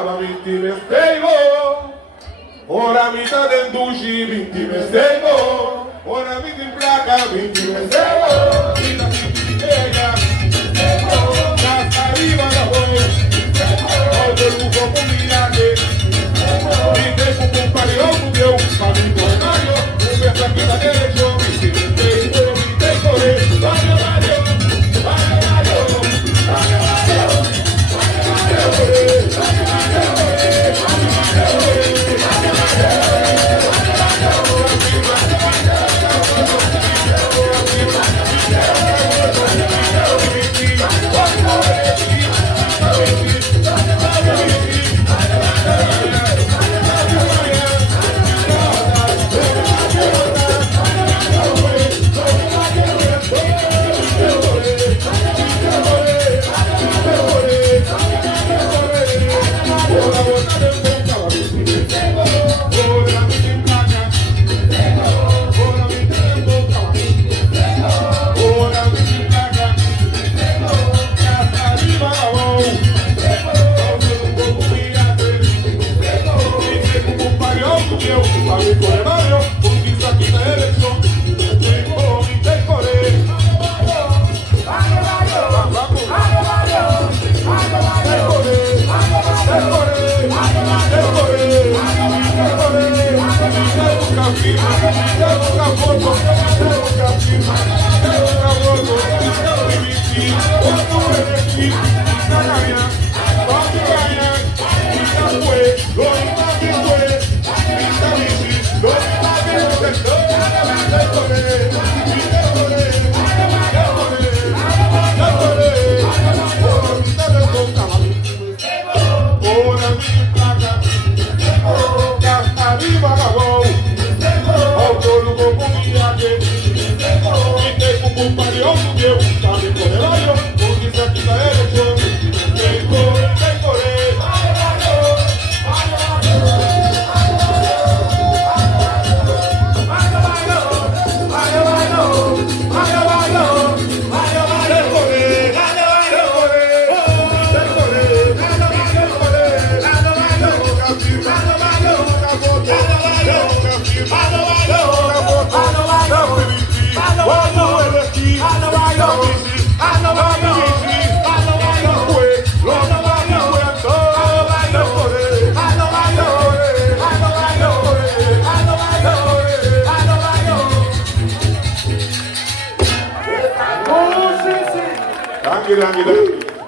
cava 20 mestego. Ora mitad en dushi 20 mestego. Ora mitad en placa 20 mestego. Mitad ella. Casa arriba la voz. Todo el lujo con mirate. Viste con un parió con Dios. Pabito de Mario. Un beso aquí la derecho. Viste mestego. Viste corre. Vaya Mario. Vaya Mario. Vaya Mario.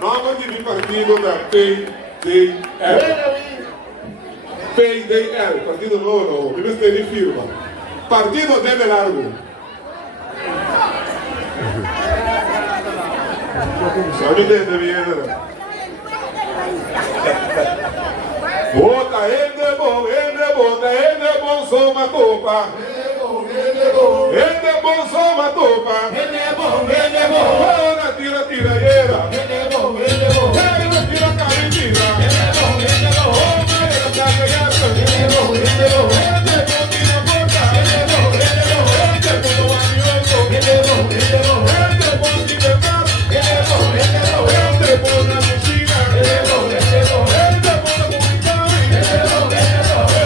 Nome di partito da PDL. PDL, partito nuovo, prima stai di firma. Partito deve largo. Solidamente viene. Bota ende bom, soma topa. Ende bom, soma topa. Ora tira, tiraera. Tira, caritira. Oh, maera, cagaiata. Ende bom, tira, porta. Ende bom, manioso. Ende bom, tira, mar. Ende bom, na piscina. Ende bom, na comunidade.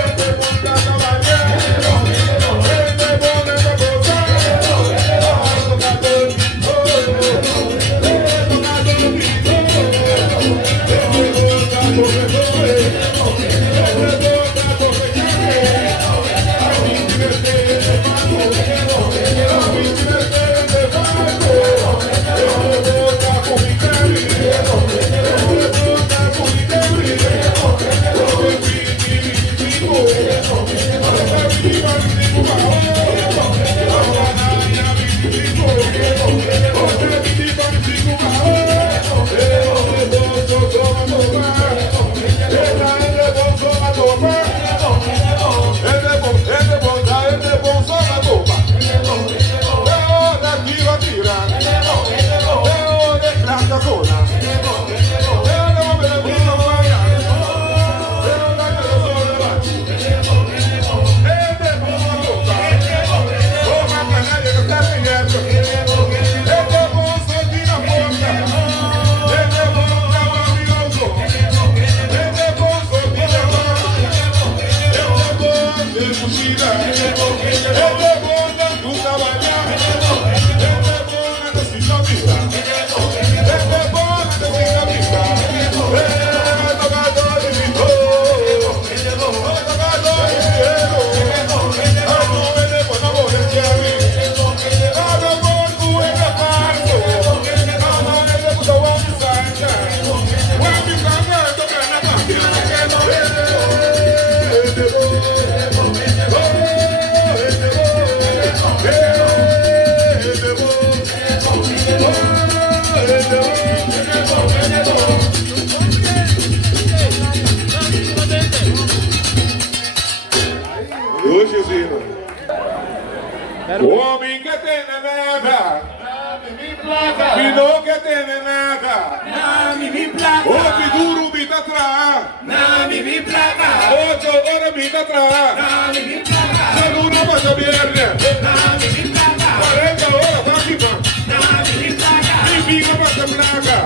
Ende bom, na trabalhar. Ende bom, nessa gozar. Ende bom, Homem que tem nada, que não que tem nada. Homem duro me tá atrás, 8 horas me tá atrás. Segunda passa viernes, 40 horas pra cima. Mi figa passa placa,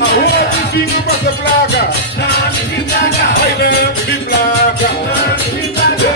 a outra figa passa placa. Ai, não, mi placa, mi placa.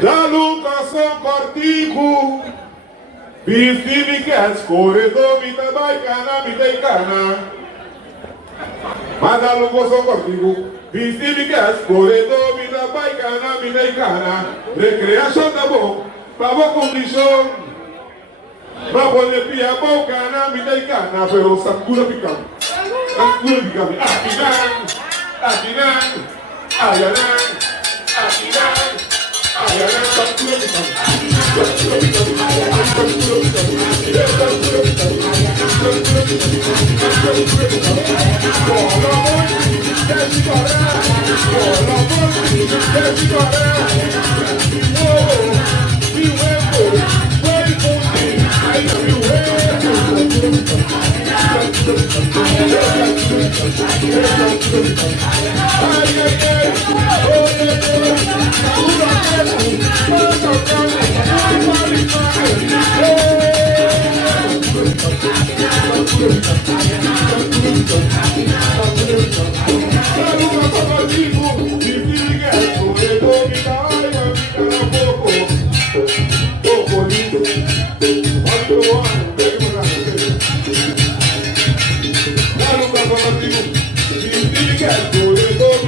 Da Lucas Partico, visti che scorre mi da baicana, mi dai cana. Ma da Lucas Partico, visti che scorre mi da baicana, mi dai cana. Recreação da bom, pra boa condição. Ma pode pia bocana, mi dai cana, però sakura picam. Sakura picam. Afinan, ayanan, afinan. Get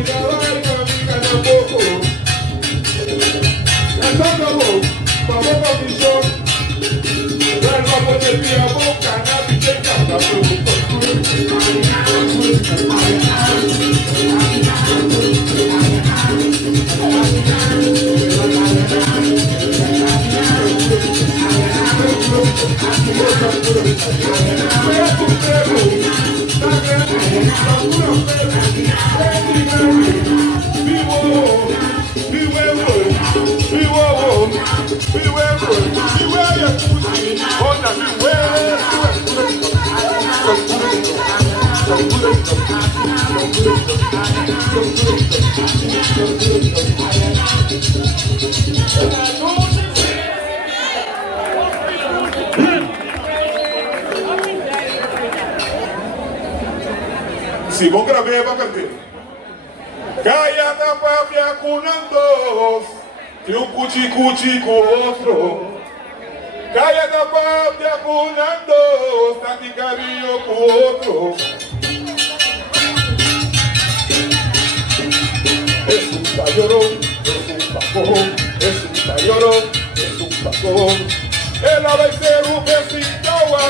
Si vos grabé, va a cantar. Calla tapapia cunandos, que un cuchi con otro. Calla tapapia cunandos, tati cariño con otro. Es un tallorón, es un pacón, es un tallorón, es un pacón. Ela vai ser o Bessicauá,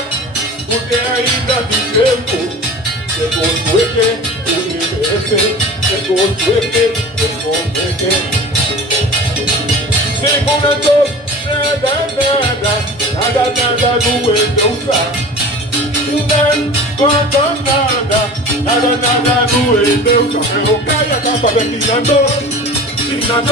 porque ainda tem tempo. Deconstruye, universe, deconstruye, deconstruye. Segurando, nada no endeusa. Nada no endeusa. Pero calla, capa, ventilando. Calla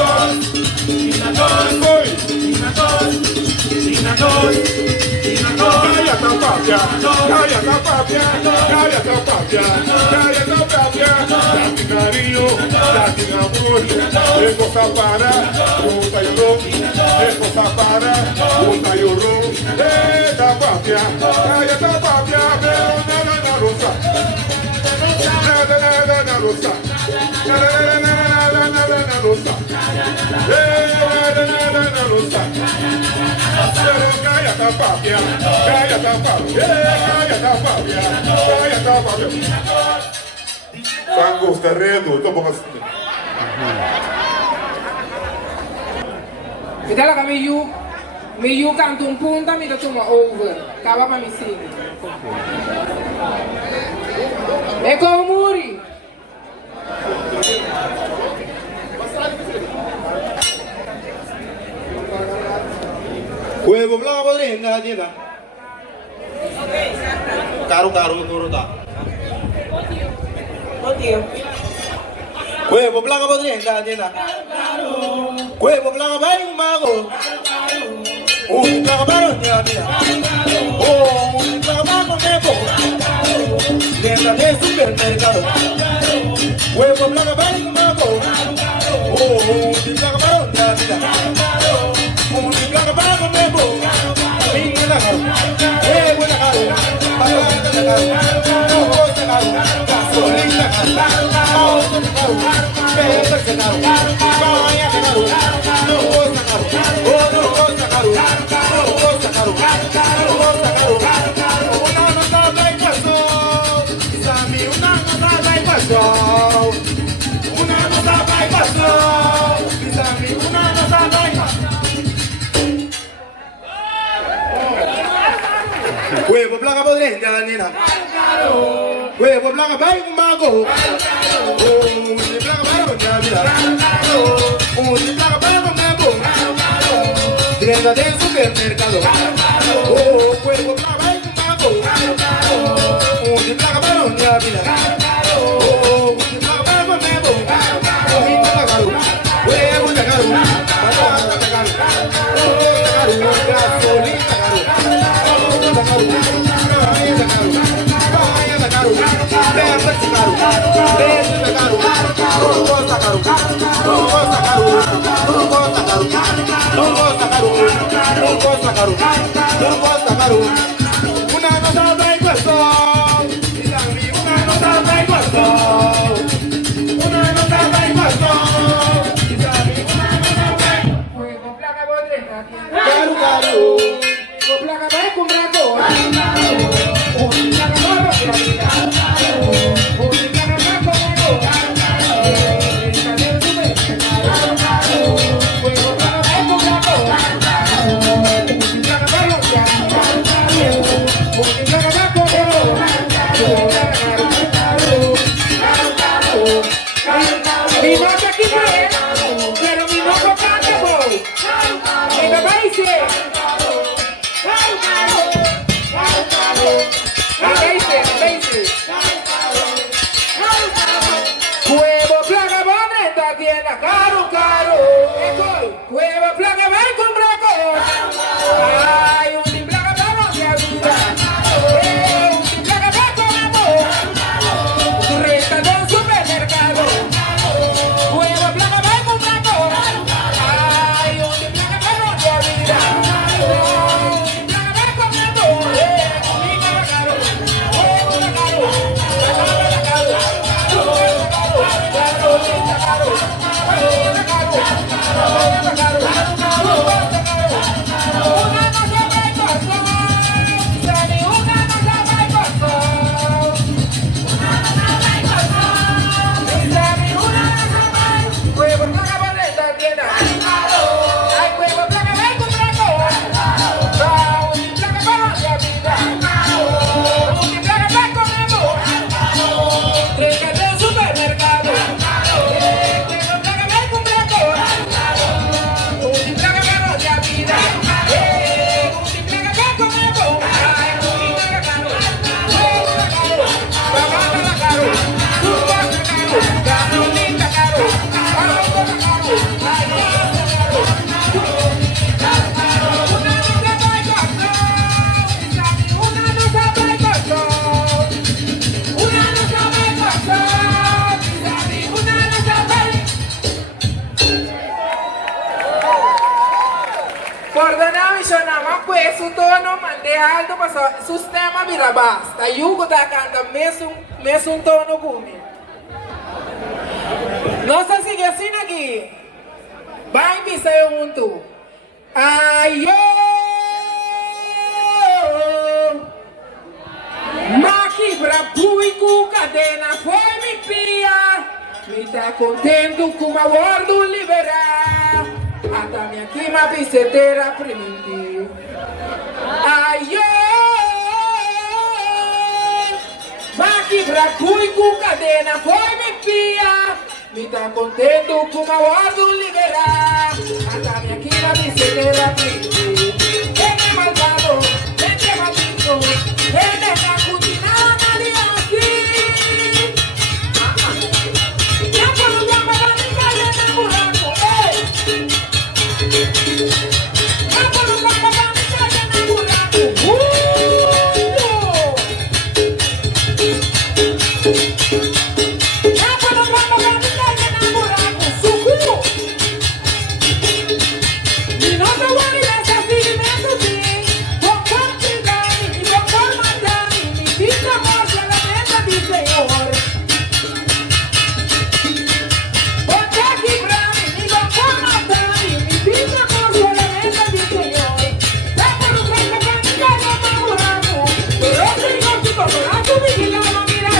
tapapia, date cariño, date amor, dejo para, puta lloró, dejo para, puta lloró, tapapia, calla tapapia, nada rosa, nada rosa, nada rosa, nada rosa. Calla tapapia, calla tapapia, calla tapapia, calla tapapia. Sango está redo, tô bom assim. Fidela ka me you canto um punta, me toma over. Acaba pra me seguir. É como muri. Huevo blanco podringa, Dina. Caro, tá. Huevo blanco podringa, Dina. Huevo blanco vai um mago. Blanco barulho, Dina. Blanco mago nebo. Dentro de supermercado. Huevo blanco vai um mago. Blanco barulho, Dina. Blanco mago nebo. Minha na cara. Huevo na cara. Batata na cara. Arroz na cara. Gasolina na cara. Alto na cara. Pedra na cara. Banha na cara. Arroz na cara. Arroz na cara. Arroz na cara. Arroz na cara. Una não sabe passou. Exame una não sabe passou. Una não sabe passou. Exame una não sabe passou. Huevo blanco podringa, Nina. Huevo blanco vai um mago. De blanco barulho, Nina. De blanco barulho, nebo. Dentro de supermercado. Huevo blanco vai um mago. De blanco barulho, Nina. De blanco barulho, nebo. Minha na cara. Huevo na cara. Batata na cara. Arroz na cara. Gasolina na cara. Meso tono mande alto para sistema vira basta. Yugo da canta meso tono gumi. Nossa sigue assim aqui. Vai pisar junto. Ayo! Maqui brabu e com cadena foi me pia. Me tá contento com a ordem liberar. Até minha quima biceteira primitiva. Ayo! Maqui brabu e com cadena foi me pia. Me tá contento com a ordem liberar. Até minha quima biceteira primitiva. Ele é malvado, ele é maldito, ele é na cutina na aliança. Já falou da balada e caiu no buraco, ei! Já falou da balada e caiu no buraco, já falou da balada e caiu no buraco, sucu! E não tô guardando essa seguimento sim, com quantidade e com formalidade, me diz a morte, ela meta de Senhor. Você que pra mim, com formalidade, me diz a morte, ela meta de Senhor. Dá por um tempo pra mim, caiu no buraco, eu tenho que cobrar, tu me diga, não mira,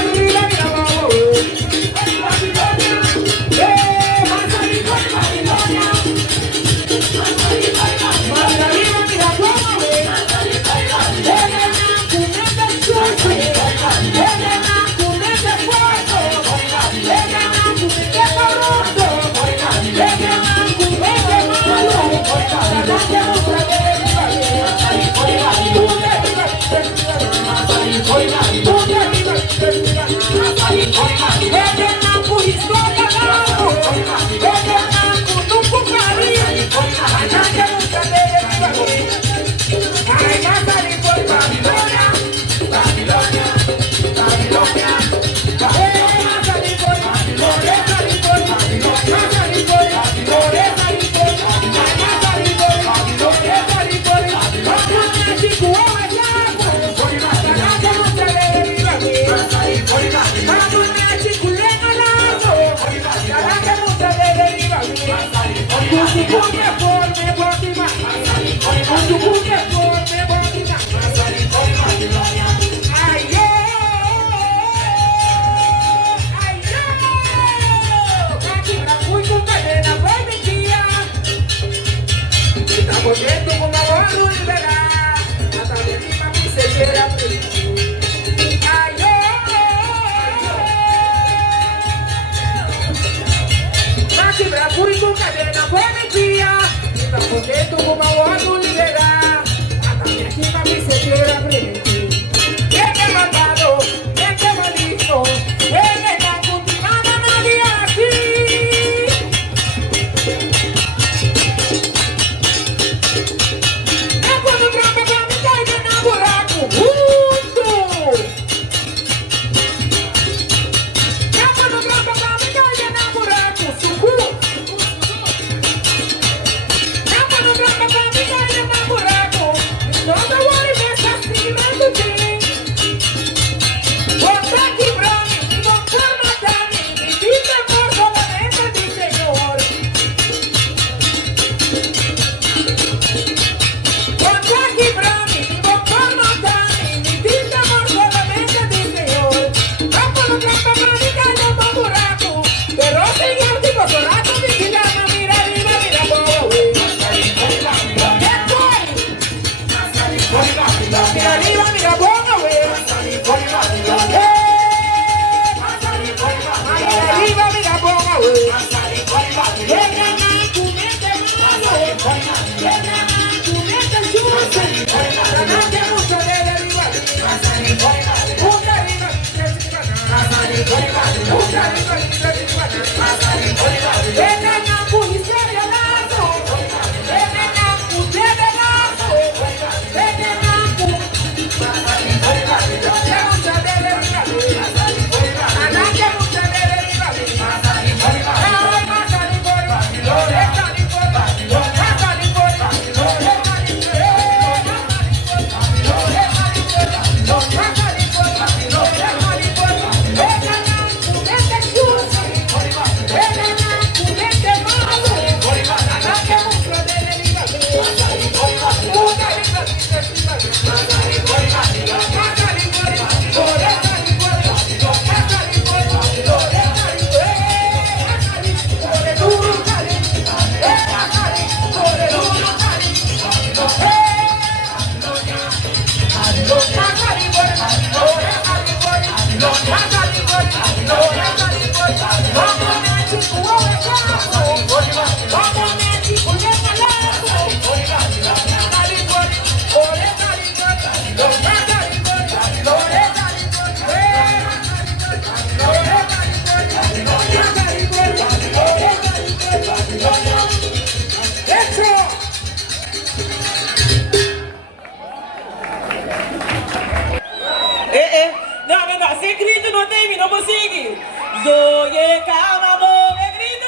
Você grita, não tem, não consigo. Zoe, calma, bom, é grito.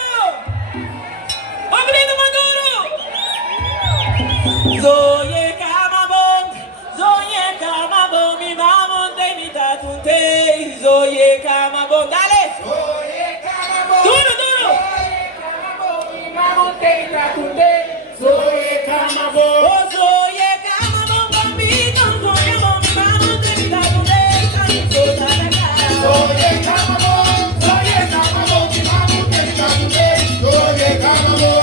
Ô, grito, Maduro. Zoe, calma, bom, me mamonte, me dá tunte. Zoe, calma, bom, dale. Zoe, calma, bom. Duro. Zoe, calma, bom, me mamonte, me dá tunte. Zoe, calma, bom. Oh, Zoe, calma, bom, bambino. Zoe, bom, me mamonte, me dá tunte. Zoe, calma, bom. Zoe, calma, bom, me mamonte, me dá tunte. Zoe, calma, bom.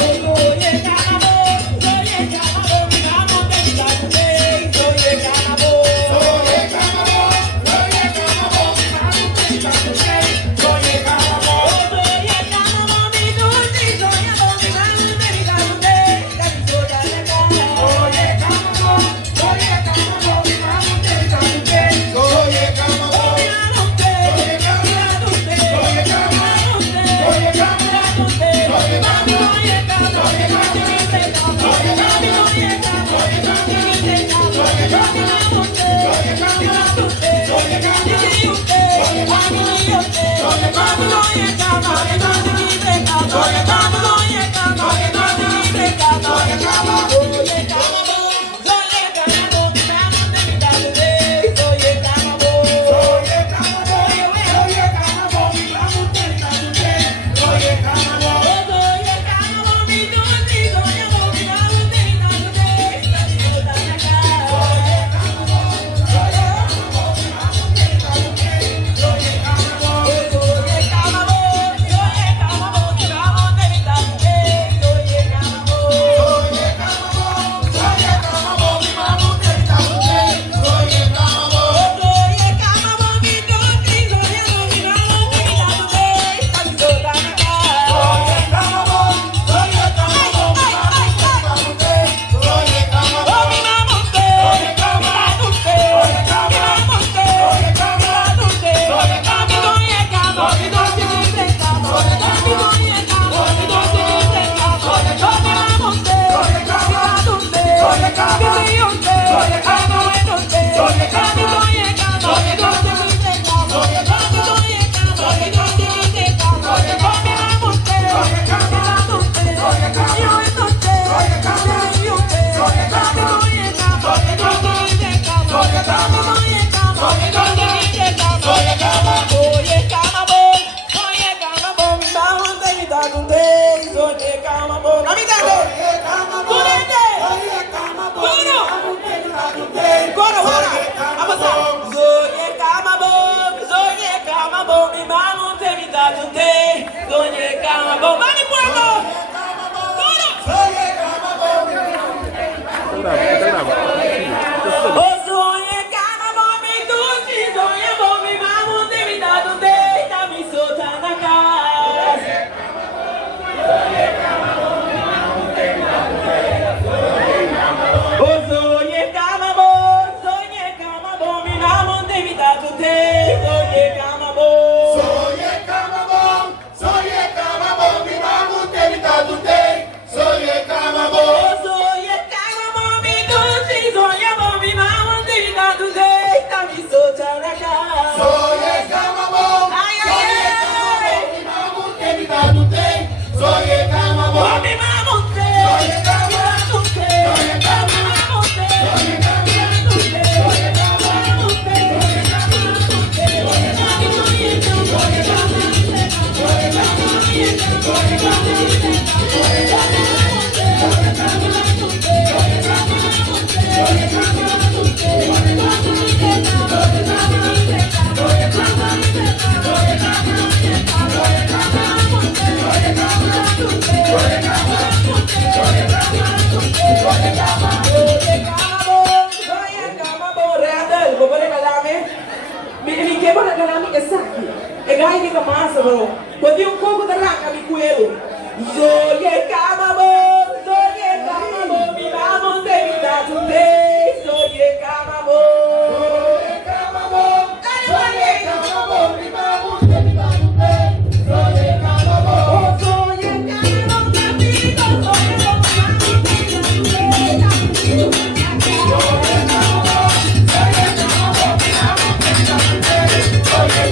Oye,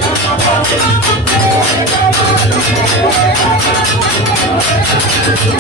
Come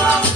on.